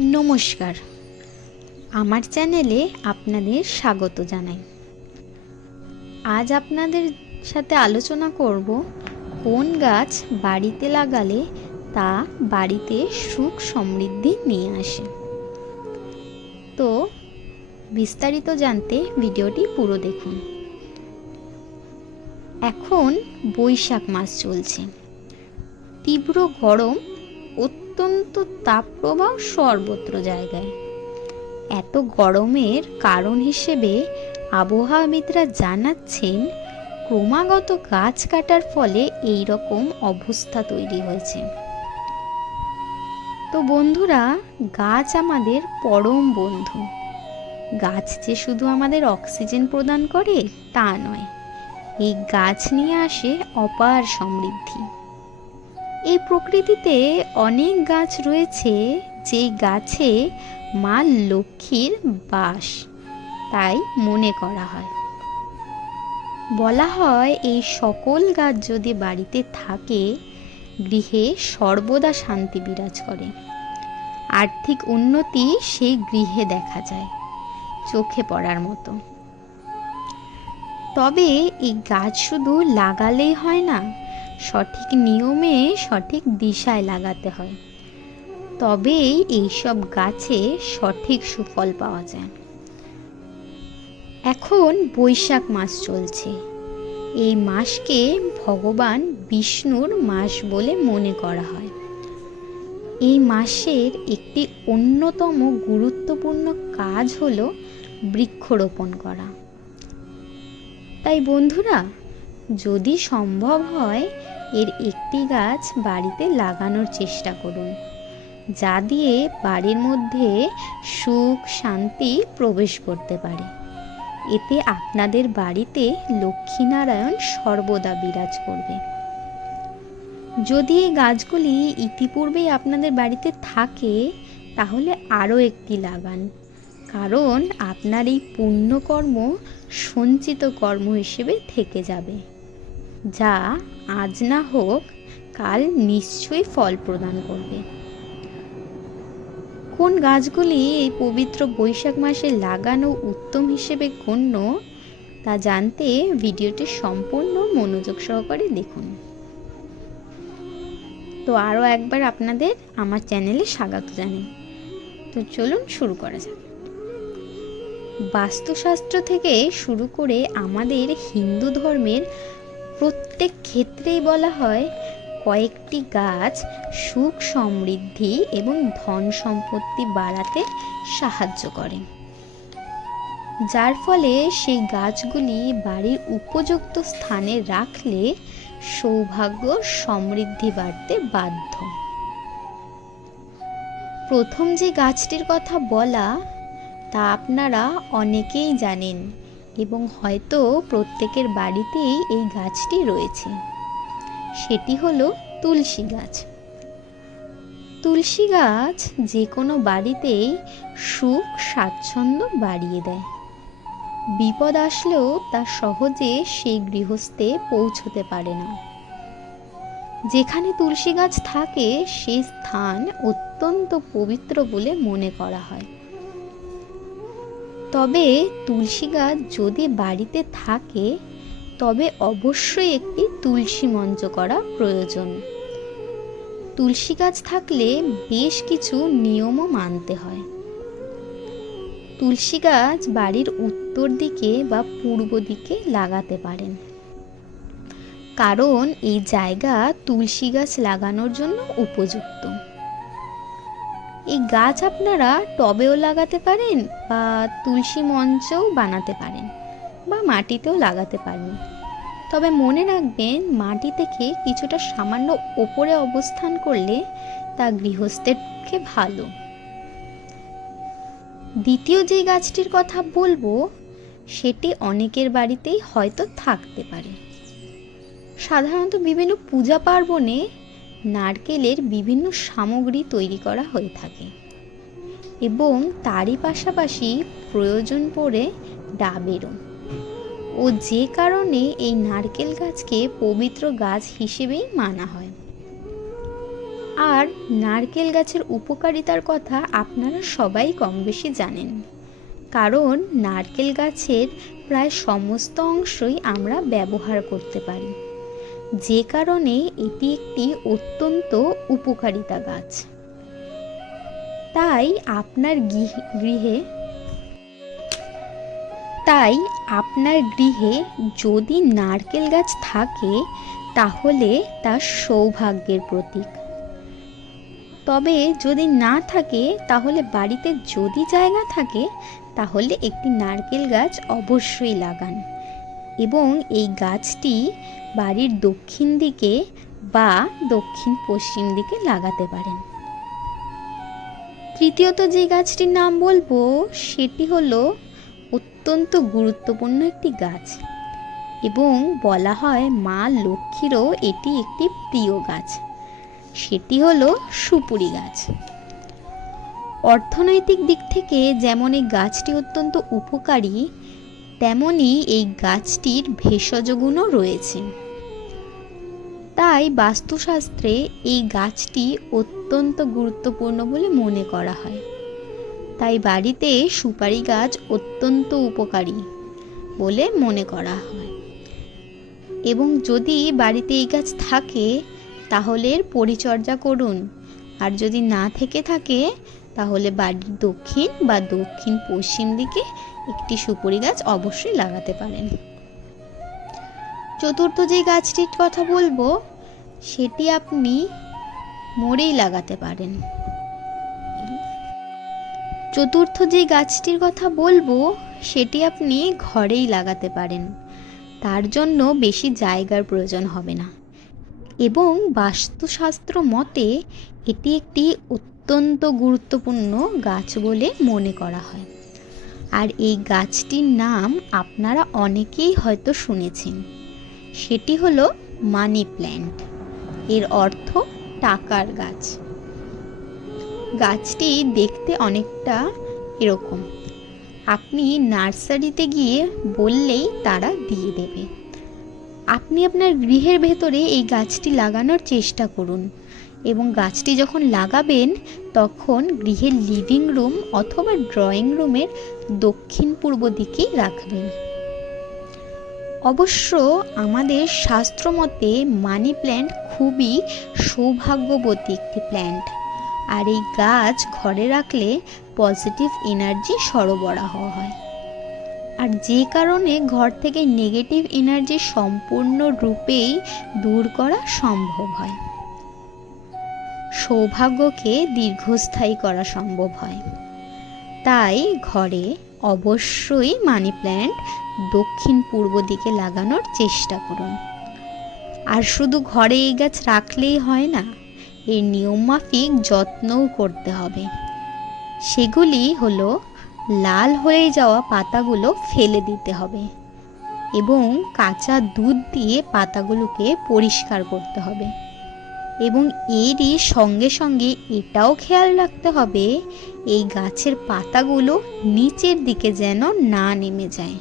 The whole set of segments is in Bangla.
নমস্কার। আমার চ্যানেলে আপনাদের স্বাগত জানাই। আজ আপনাদের সাথে আলোচনা করব কোন গাছ বাড়িতে লাগালে তা বাড়িতে সুখ সমৃদ্ধি নিয়ে আসে। তো, বিস্তারিত জানতে ভিডিওটি পুরো দেখুন। এখন বৈশাখ মাস চলছে। তীব্র গরম অত্যন্ত তাপপ্রবাহ সর্বত্র জায়গায়। এত গরমের কারণ হিসেবে আবহাওয়াবিদরা জানাচ্ছেন, ক্রমাগত গাছ কাটার ফলে এই রকম অবস্থা তৈরি হয়েছে। তো বন্ধুরা, গাছ আমাদের পরম বন্ধু। গাছ যে শুধু আমাদের অক্সিজেন প্রদান করে, তা নয়। এই গাছ নিয়ে আসে অপার সমৃদ্ধি। এই প্রকৃতিতে অনেক গাছ রয়েছে, যেই গাছে মা লক্ষ্মীর বাস, তাই মনে করা হয়। বলা হয় এই সকল গাছ যদি বাড়িতে থাকে, গৃহে সর্বদা শান্তি বিরাজ করে। আর্থিক উন্নতি সেই গৃহে দেখা যায়, চোখে পড়ার মতো। তবে এই গাছ শুধু লাগালেই হয় না সঠিক নিয়মে সঠিক দিশায় লাগাতে হয়। তবেই এইসব গাছে সঠিক সুফল পাওয়া যায়। এখন বৈশাখ মাস চলছে। এই মাসকে ভগবান বিষ্ণুর মাস বলে মনে করা হয়। এই মাসের একটি অন্যতম গুরুত্বপূর্ণ কাজ হলো বৃক্ষরোপণ করা। তাই বন্ধুরা যদি সম্ভব হয়, এর একটি গাছ বাড়িতে লাগানোর চেষ্টা করুন, যা দিয়ে বাড়ির মধ্যে সুখ, শান্তি প্রবেশ করতে পারে। এতে আপনাদের বাড়িতে লক্ষ্মীনারায়ণ সর্বদা বিরাজ করবে। যদি এই গাছগুলি ইতিপূর্বেই আপনাদের বাড়িতে থাকে, তাহলে আরও একটি লাগান, কারণ আপনার এই পুণ্যকর্ম সঞ্চিত কর্ম হিসেবে থেকে যাবে। যা আজ না হোক কাল নিশ্চয়ই ফল প্রদান করবে। কোন গাছগুলি এই পবিত্র বৈশাখ মাসে লাগানো উত্তম হিসেবে গণ্য, তা জানতে ভিডিওটি সম্পূর্ণ মনোযোগ সহকারে দেখুন। তো আরও একবার আপনাদের আমার চ্যানেলে স্বাগত জানাই। তো চলুন শুরু করা যাক। বাস্তুশাস্ত্র থেকে শুরু করে আমাদের হিন্দু ধর্মের প্রত্যেক ক্ষেত্রেই বলা হয়, কয়েকটি গাছ সুখ সমৃদ্ধি এবং ধন সম্পত্তি বাড়াতে সাহায্য করে। যার ফলে সেই গাছগুলি বাড়ির উপযুক্ত স্থানে রাখলে সৌভাগ্য সমৃদ্ধি বাড়তে বাধ্য। প্রথম যে গাছটির কথা বলা, তা আপনারা অনেকেই জানেন। এবং হয়তো প্রত্যেকের বাড়িতেই এই গাছটি রয়েছে। সেটি হলো তুলসী গাছ। তুলসী গাছ যে কোনো বাড়িতেই সুখ, স্বাচ্ছন্দ্য বাড়িয়ে দেয়। বিপদ আসলেও তা সহজে সেই গৃহস্থে পৌঁছতে পারে না। যেখানে তুলসী গাছ থাকে সেই স্থান অত্যন্ত পবিত্র বলে মনে করা হয়। তবে তুলসী গাছ যদি বাড়িতে থাকে, তবে অবশ্যই একটি তুলসী মঞ্চ করা প্রয়োজন। তুলসী গাছ থাকলে বেশ কিছু নিয়মও মানতে হয়। তুলসী গাছ বাড়ির উত্তর দিকে বা পূর্ব দিকে লাগাতে পারেন। কারণ এই জায়গা তুলসী গাছ লাগানোর জন্য উপযুক্ত। এই গাছ আপনারা টবেও লাগাতে পারেন বা তুলসী মঞ্চও বানাতে পারেন বা মাটিতেও লাগাতে পারেন। তবে মনে রাখবেন, মাটি থেকে কিছুটা সামান্য ওপরে অবস্থান করলে তা গৃহস্থের পক্ষে ভালো। দ্বিতীয় যে গাছটির কথা বলব, সেটি অনেকের বাড়িতেই হয়তো থাকতে পারে। সাধারণত বিভিন্ন পূজা পার্বণে নারকেলের বিভিন্ন সামগ্রী তৈরি করা হয়ে থাকে এবং তারই পাশাপাশি প্রয়োজন পড়ে ডাবেরও। ও যে কারণে এই নারকেল গাছকে পবিত্র গাছ হিসেবেই মানা হয়। আর নারকেল গাছের উপকারিতার কথা আপনারা সবাই কম বেশি জানেন। কারণ নারকেল গাছের প্রায় সমস্ত অংশই আমরা ব্যবহার করতে পারি। যে কারণে এটি একটি অত্যন্ত উপকারিতা গাছ। তাই আপনার গৃহ- তাই আপনার গৃহে যদি নারকেল গাছ থাকে, তাহলে তা সৌভাগ্যের প্রতীক। তবে যদি না থাকে, তাহলে বাড়িতে যদি জায়গা থাকে, তাহলে একটি নারকেল গাছ অবশ্যই লাগান। এবং এই গাছটি বাড়ির দক্ষিণ দিকে বা দক্ষিণ পশ্চিম দিকে লাগাতে পারেন। তৃতীয়ত যে গাছটির নাম বলব, সেটি হলো অত্যন্ত গুরুত্বপূর্ণ একটি গাছ এবং বলা হয় মা লক্ষ্মীরও এটি একটি প্রিয় গাছ। সেটি হলো সুপুরি গাছ। অর্থনৈতিক দিক থেকে যেমন এই গাছটি অত্যন্ত উপকারী তেমনি এই গাছটির ভেষজ গুণও রয়েছে। তাই বাস্তুশাস্ত্রে এই গাছটি অত্যন্ত গুরুত্বপূর্ণ বলে মনে করা হয়। তাই বাড়িতে সুপারি গাছ অত্যন্ত উপকারী বলে মনে করা হয়। এবং যদি বাড়িতে এই গাছ থাকে, তাহলে পরিচর্যা করুন। আর যদি না থেকে থাকে তাহলে বাড়ির দক্ষিণ বা দক্ষিণ পশ্চিম দিকে একটি সুপুরি গাছ অবশ্যই লাগাতে পারেন। চতুর্থ যে গাছটির কথা বলব, সেটি আপনি মোড়েই লাগাতে পারেন। চতুর্থ যে গাছটির কথা বলব, সেটি আপনি ঘরেই লাগাতে পারেন। তার জন্য বেশি জায়গার প্রয়োজন হবে না। এবং বাস্তুশাস্ত্র মতে, এটি একটি অত্যন্ত গুরুত্বপূর্ণ গাছ বলে মনে করা হয়। আর এই গাছটির নাম আপনারা অনেকেই হয়তো শুনেছেন। সেটি হলো মানি প্ল্যান্ট। এর অর্থ টাকার গাছ। গাছটি দেখতে অনেকটা এরকম। আপনি নার্সারিতে গিয়ে বললেই তারা দিয়ে দেবে। আপনি আপনার গৃহের ভেতরে এই গাছটি লাগানোর চেষ্টা করুন। এবং গাছটি যখন লাগাবেন, তখন গৃহের লিভিং রুম অথবা ড্রয়িং রুমের দক্ষিণ পূর্ব দিকেই রাখবেন। অবশ্য আমাদের শাস্ত্রমতে মানি প্ল্যান্ট খুবই সৌভাগ্যবতী একটি প্ল্যান্ট আর এই গাছ ঘরে রাখলে পজিটিভ এনার্জি সরবরাহ হয়। আর যে কারণে ঘর থেকে নেগেটিভ এনার্জি সম্পূর্ণ রূপেই দূর করা সম্ভব হয়। সৌভাগ্যকে দীর্ঘস্থায়ী করা সম্ভব হয়। তাই ঘরে অবশ্যই মানি প্ল্যান্ট দক্ষিণ পূর্ব দিকে লাগানোর চেষ্টা করুন। আর শুধু ঘরে এই গাছ রাখলেই হয় না, এর নিয়মমাফিক যত্নও করতে হবে। সেগুলি হলো, লাল হয়ে যাওয়া পাতাগুলো ফেলে দিতে হবে এবং কাঁচা দুধ দিয়ে পাতাগুলোকে পরিষ্কার করতে হবে। এবং এরই সঙ্গে সঙ্গে এটাও খেয়াল রাখতে হবে, এই গাছের পাতাগুলো নিচের দিকে যেন না নেমে যায়।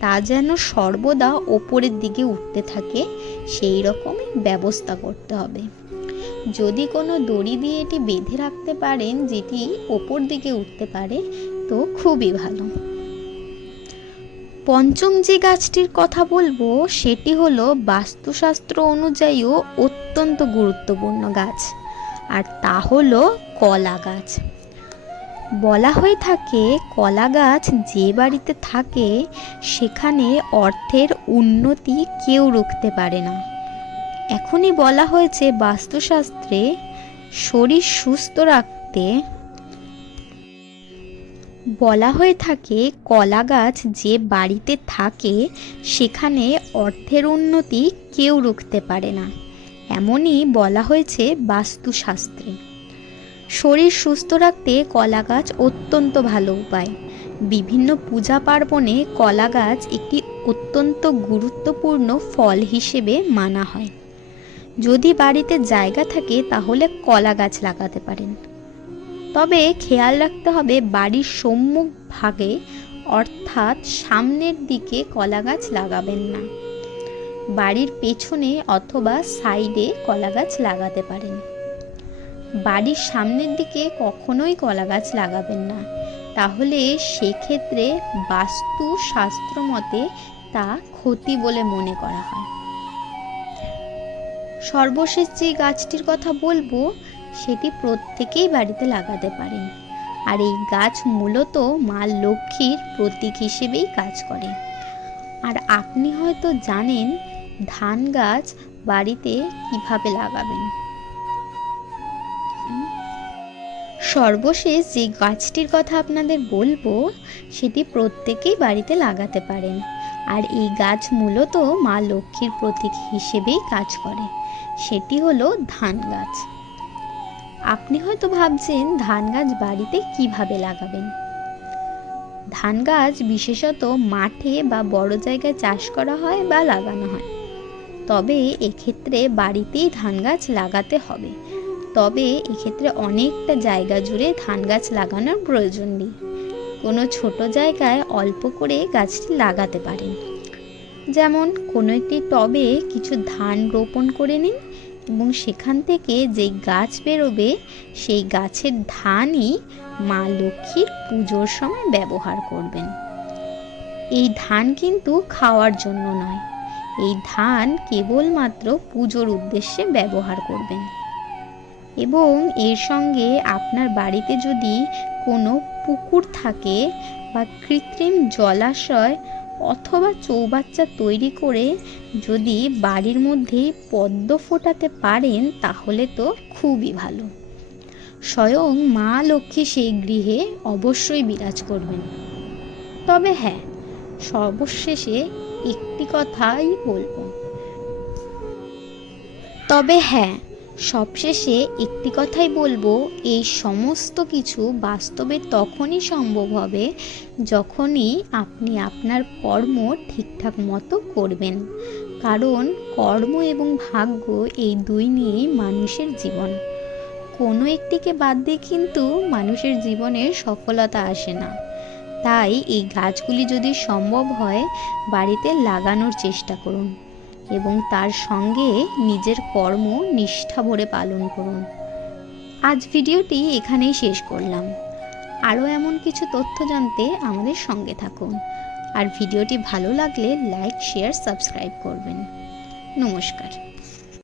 তা যেন সর্বদা ওপরের দিকে উঠতে থাকে, সেই রকমই ব্যবস্থা করতে হবে। যদি কোনো দড়ি দিয়ে এটি বেঁধে রাখতে পারেন, যেটি ওপর দিকে উঠতে পারে, তো খুবই ভালো। পঞ্চম যে গাছটির কথা বলব, সেটি হলো বাস্তুশাস্ত্র অনুযায়ীও অত্যন্ত গুরুত্বপূর্ণ গাছ, আর তা হলো কলা গাছ। বলা হয়ে থাকে, কলা গাছ যে বাড়িতে থাকে, সেখানে অর্থের উন্নতি কেউ রুখতে পারে না। এখনই বলা হয়েছে বাস্তুশাস্ত্রে, শরীর সুস্থ রাখতে বলা হয়ে থাকে কলা গাছ যে বাড়িতে থাকে, সেখানে অর্থের উন্নতি কেউ রুখতে পারে না। এমনই বলা হয়েছে বাস্তুশাস্ত্রে। শরীর সুস্থ রাখতে কলা গাছ অত্যন্ত ভালো উপায়। বিভিন্ন পূজা পার্বণে কলা গাছ একটি অত্যন্ত গুরুত্বপূর্ণ ফল হিসেবে মানা হয়। যদি বাড়িতে জায়গা থাকে, তাহলে কলা গাছ লাগাতে পারেন। তবে খেয়াল রাখতে হবে বাড়ির সম্মুখ ভাগে, অর্থাৎ সামনের দিকে কলা গাছ লাগাবেন না। বাড়ির পেছনে অথবা সাইডে কলা গাছ লাগাতে পারেন। বাড়ির সামনের দিকে কখনোই কলা গাছ লাগাবেন না। তাহলে সেক্ষেত্রে বাস্তু শাস্ত্র মতে তা ক্ষতি বলে মনে করা হয়। সর্বশেষ যে গাছটির কথা বলব সেটি প্রত্যেকেই বাড়িতে লাগাতে পারেন। আর এই গাছ মূলত মা লক্ষ্মীর প্রতীক হিসেবেই কাজ করে। আর আপনি হয়তো জানেন ধান গাছ বাড়িতে কীভাবে লাগাবেন। সর্বশেষ যে গাছটির কথা আপনাদের বলব, সেটি প্রত্যেকেই বাড়িতে লাগাতে পারেন। আর এই গাছ মূলত মা লক্ষ্মীর প্রতীক হিসেবেই কাজ করে। সেটি হলো ধান গাছ। আপনি হয়তো ভাবছেন ধান গাছ বাড়িতে কীভাবে লাগাবেন? ধান গাছ বিশেষত মাঠে বা বড় জায়গায় চাষ করা হয় বা লাগানো হয়। তবে এক্ষেত্রে বাড়িতেই ধান গাছ লাগাতে হবে। তবে এক্ষেত্রে অনেকটা জায়গা জুড়ে ধান গাছ লাগানোর প্রয়োজন নেই। কোনো ছোট জায়গায় অল্প করে গাছটি লাগাতে পারেন। যেমন কোনো একটি টবে কিছু ধান রোপণ করে নিন। এবং সেখান থেকে যে গাছ বেরোবে, সেই গাছের ধানই মা লক্ষ্মীর পুজোর সময় ব্যবহার করবেন। এই ধান কিন্তু খাওয়ার জন্য নয়। এই ধান কেবলমাত্র পুজোর উদ্দেশ্যে ব্যবহার করবেন। এবং এর সঙ্গে আপনার বাড়িতে যদি কোনো পুকুর থাকে বা কৃত্রিম জলাশয় অথবা চৌবাচ্চা তৈরি করে যদি বাড়ির মধ্যে পদ্ম ফোটাতে পারেন, তাহলে তো খুবই ভালো। স্বয়ং মা লক্ষ্মী সেই গৃহে অবশ্যই বিরাজ করবেন। তবে হ্যাঁ সর্বশেষে একটি কথাই বলব। তবে হ্যাঁ সবশেষে একটি কথাই বলব, এই সমস্ত কিছু বাস্তবে তখনই সম্ভব হবে যখনই আপনি আপনার কর্ম ঠিকঠাক মতো করবেন। কারণ কর্ম এবং ভাগ্য এই দুই নিয়েই মানুষের জীবন। কোনো একটিকে বাদ দিয়ে কিন্তু মানুষের জীবনে সফলতা আসে না। তাই এই গাছগুলি যদি সম্ভব হয়, বাড়িতে লাগানোর চেষ্টা করুন। এবং তার সঙ্গে নিজের কর্ম নিষ্ঠা ভরে পালন করুন। আজ ভিডিওটি এখানেই শেষ করলাম। আরও এমন কিছু তথ্য জানতে আমাদের সঙ্গে থাকুন। আর ভিডিওটি ভালো লাগলে লাইক, শেয়ার, সাবস্ক্রাইব করবেন। নমস্কার।